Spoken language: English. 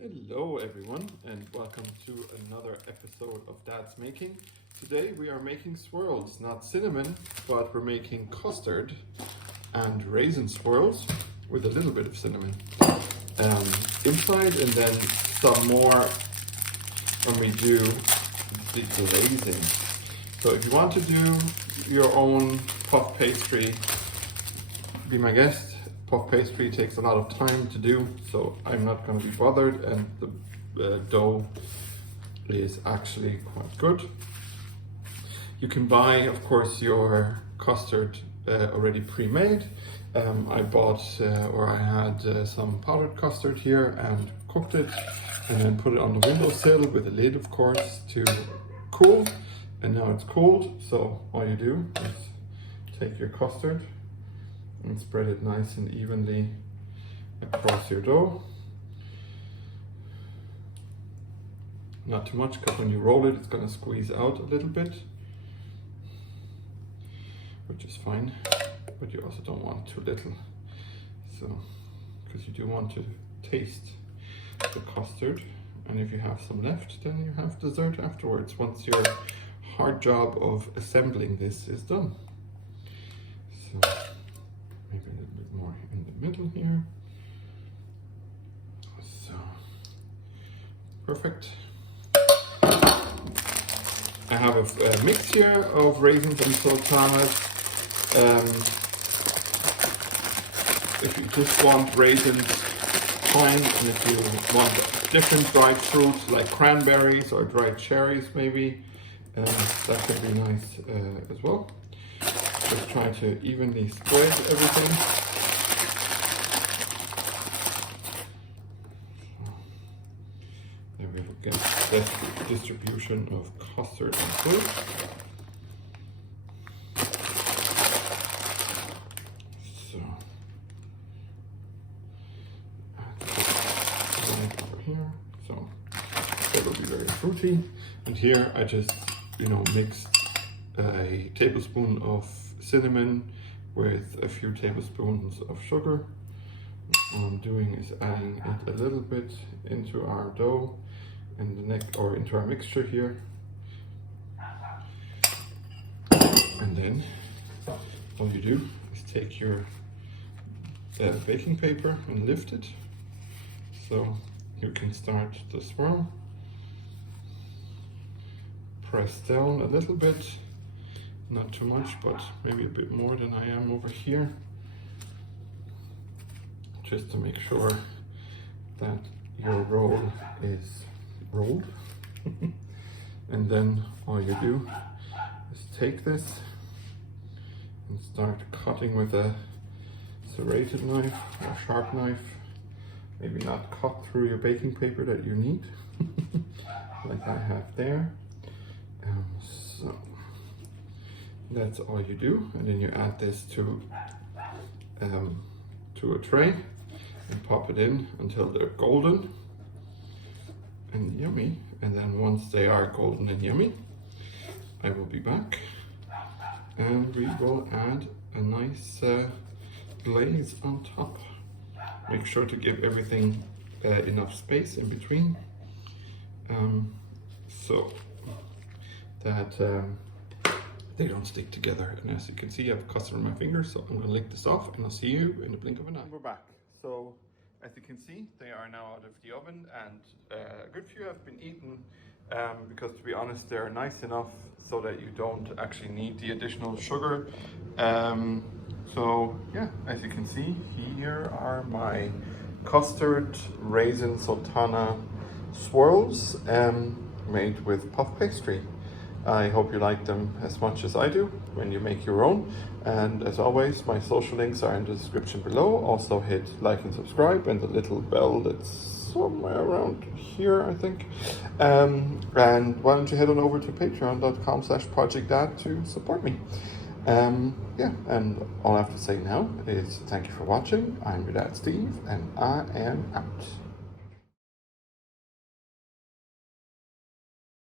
Hello everyone and welcome to another episode of Dad's Making. Today we are making swirls, not cinnamon, but we're making custard and raisin swirls with a little bit of cinnamon inside, and then some more when we do the glazing. So if you want to do your own puff pastry, be my guest. Puff pastry takes a lot of time to do, so I'm not going to be bothered, and the dough is actually quite good. You can buy, of course, your custard already pre-made. I bought or I had some powdered custard here and cooked it and then put it on the windowsill with a lid, of course, to cool. And now it's cooled, so all you do is take your custard and spread it nice and evenly across your dough. Not too much, because when you roll it, it's going to squeeze out a little bit, which is fine, but you also don't want too little, so because you do want to taste the custard, and if you have some left, then you have dessert afterwards once your hard job of assembling this is done. So maybe a little bit more in the middle here. So, perfect. I have a mix here of raisins and sultanas. If you just want raisins, fine. And if you want different dried fruits like cranberries or dried cherries maybe, that could be nice as well. Just try to evenly spread everything. Then we will get best distribution of custard and fruit. So right over here. So that will be very fruity. And here I just, mixed a tablespoon of cinnamon with a few tablespoons of sugar. What I'm doing is adding it a little bit into our dough and into our mixture here. And then all you do is take your baking paper and lift it so you can start the swirl. Press down a little bit. Not too much, but maybe a bit more than I am over here, just to make sure that your roll is rolled. And then all you do is take this and start cutting with a serrated knife or a sharp knife. Maybe not cut through your baking paper that you need, like I have there. So that's all you do, and then you add this to a tray and pop it in until they're golden and yummy. And then once they are golden and yummy, I will be back and we will add a nice glaze on top. Make sure to give everything enough space in between, so that they don't stick together. And as you can see, I have custard on my fingers, so I'm going to lick this off and I'll see you in the blink of an eye. We're back. So as you can see, they are now out of the oven, and a good few have been eaten because, to be honest, they're nice enough so that you don't actually need the additional sugar. So yeah, as you can see, here are my custard raisin sultana swirls made with puff pastry. I hope you like them as much as I do when you make your own. And as always, my social links are in the description below. Also hit like and subscribe and the little bell that's somewhere around here, I think. And why don't you head on over to patreon.com/projectdad to support me. Yeah, and all I have to say now is thank you for watching. I'm your dad, Steve, and I am out.